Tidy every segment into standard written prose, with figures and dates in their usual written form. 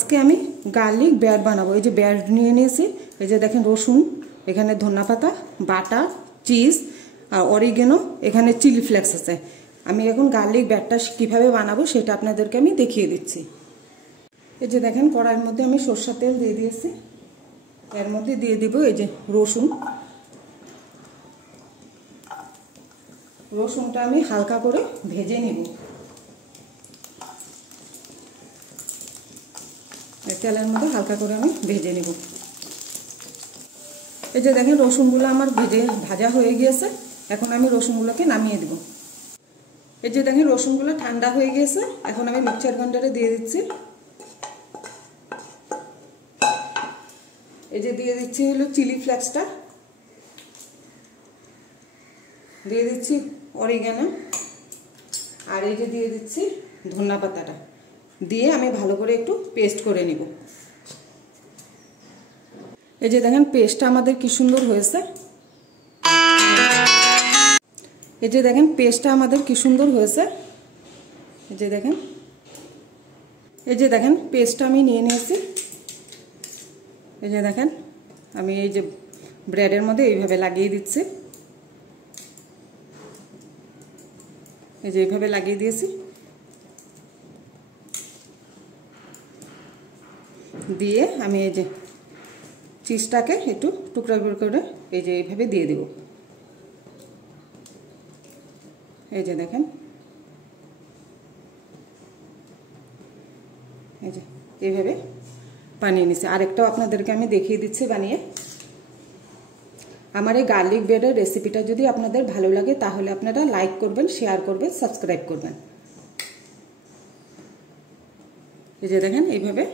আজকে আমি garlic bread বানাবো। এই যে ব্রেড নিয়ে নিয়েছি, এই যে দেখেন রসুন, এখানে ধনেপাতা, বাটার, চিজ আর অরিগেনো, এখানে চিলি ফ্লেক্স আছে। আমি এখন গার্লিক ব্রেডটা কীভাবে বানাবো সেটা আপনাদেরকে আমি দেখিয়ে দিচ্ছি। এই যে দেখেন কড়াইয়ের মধ্যে আমি সরষের তেল দিয়ে দিয়েছি, এর মধ্যে দিয়ে দিব এই যে রসুন। রসুনটা আমি হালকা করে ভেজে নিব। তেলের মধ্যে হালকা করে আমি ভেজে নিব। এই যে দেখেন রসুনগুলো আমার ভাজা হয়ে গিয়েছে। এখন আমি রসুনগুলোকে নামিয়ে দেব। এই যে দেখেন রসুনগুলো ঠান্ডা হয়ে গিয়েছে, এখন আমি মিক্সার গ্রাইন্ডারে দিয়ে দিচ্ছি। এই যে দিয়ে দিচ্ছি হলো চিলি ফ্লেক্সটা, দিয়ে দিচ্ছি অরিগানো, আর এই যে দিয়ে দিচ্ছি ধনেপাতাটা, দিয়ে আমি ভালো করে একটু পেস্ট করে নিব। এই যে দেখেন পেস্টটা আমাদের কি সুন্দর হয়েছে। এই যে দেখেন পেস্টটা আমাদের কি সুন্দর হয়েছে। এই যে দেখেন, এই যে দেখেন পেস্টটা আমি নিয়ে নিয়েছি। এই যে দেখেন আমি এই যে ব্রেডের মধ্যে এইভাবে লাগিয়ে দিচ্ছি। এই যে এইভাবে লাগিয়ে দিয়েছি, দিয়ে আমি এই যে চিজটাকে একটু টুকরা করে এই যে এইভাবে দিয়ে দেব। এই যে দেখেন, এই যে এইভাবে বানিয়ে নিচ্ছি। আরেকটাও আপনাদেরকে আমি দেখিয়ে দিচ্ছি বানিয়ে। আমার এই গার্লিক ব্রেডের রেসিপিটা যদি আপনাদের ভালো লাগে তাহলে আপনারা লাইক করবেন, শেয়ার করবেন, সাবস্ক্রাইব করবেন। এই যে দেখেন এইভাবে,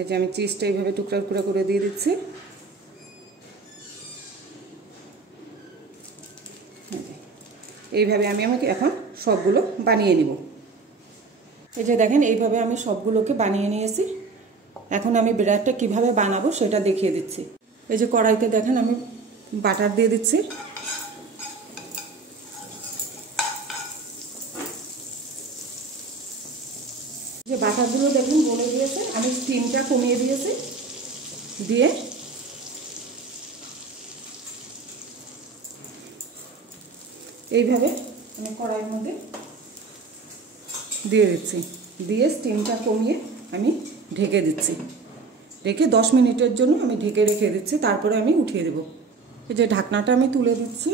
এই যে আমি চিজটা এইভাবে টুকরা টুকরা করে দিয়ে দিচ্ছি। এইভাবে আমি এখন সবগুলো বানিয়ে নিব। এই যে দেখেন এইভাবে আমি সবগুলোকে বানিয়ে নিয়েছি। এখন আমি ব্রেডটা কিভাবে বানাবো সেটা দেখিয়ে দিচ্ছি। এই যে কড়াইতে দেখেন আমি বাটার দিয়ে দিচ্ছি। যে বাটারগুলো দেখুন গলে দিয়েছে, আমি স্টিমটা কমিয়ে দিয়েছি, দিয়ে এইভাবে আমি কড়াইয়ের মধ্যে দিয়ে দিচ্ছি, দিয়ে স্টিমটা কমিয়ে আমি ঢেকে দিচ্ছি। রেখে 10 মিনিটের জন্য আমি ঢেকে রেখে দিচ্ছি, তারপরে আমি উঠিয়ে দেব। এই যে ঢাকনাটা আমি তুলে দিচ্ছি।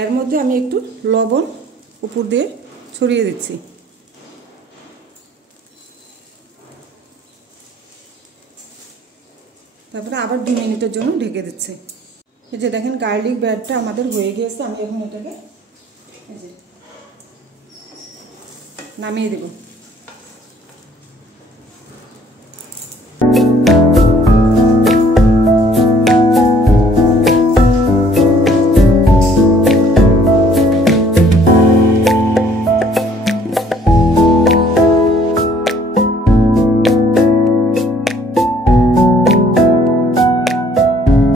এর মধ্যে আমি একটু লবণ উপর দিয়ে ছড়িয়ে দিচ্ছি। তারপরে আবার 2 মিনিটের জন্য ঢেকে দিচ্ছি। এই যে দেখেন গার্লিক ব্রেডটা আমাদের হয়ে গিয়েছে। আমি এখন এটাকে এই যে নামিয়ে দেব।